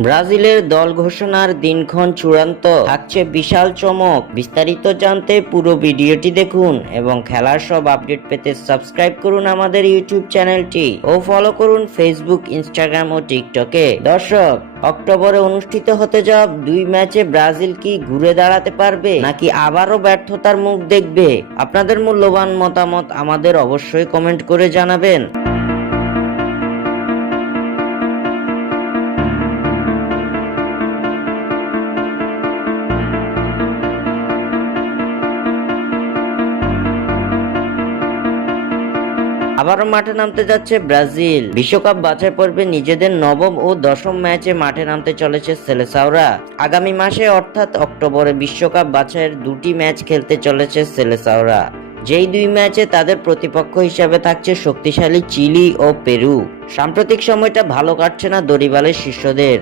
ব্রাজিলের দল ঘোষণার দিনক্ষণ চূড়ান্ত, থাকছে বিশাল চমক। বিস্তারিত জানতে পুরো ভিডিওটি দেখুন এবং খেলার সব আপডেট পেতে সাবস্ক্রাইব করুন আমাদের ইউটিউব চ্যানেলটি ও ফলো করুন ফেসবুক, ইনস্টাগ্রাম ও টিকটকে। দর্শক, অক্টোবরে অনুষ্ঠিত হতে যাওয়া 2 ম্যাচে ব্রাজিল কি ঘুরে দাঁড়াতে পারবে নাকি আবারও ব্যর্থতার মুখ দেখবে? আপনাদের মূল্যবান মতামত আমাদের অবশ্যই কমেন্ট করে জানাবেন। আবারও মাঠে নামতে যাচ্ছে ব্রাজিল। বিশ্বকাপ বাছাই পর্বে নিজেদের নবম ও দশম ম্যাচে মাঠে নামতে চলেছে সেলেসাওরা। আগামী মাসে অর্থাৎ অক্টোবরে বিশ্বকাপ বাছাইয়ের 2টি ম্যাচ খেলতে চলেছে সেলেসাওরা, যেই 2 ম্যাচে তাদের প্রতিপক্ষ হিসেবে থাকছে শক্তিশালী চিলি ও পেরু। সাম্প্রতিক সময়টা ভালো কাটছে না দরিবালের শিষ্যদের।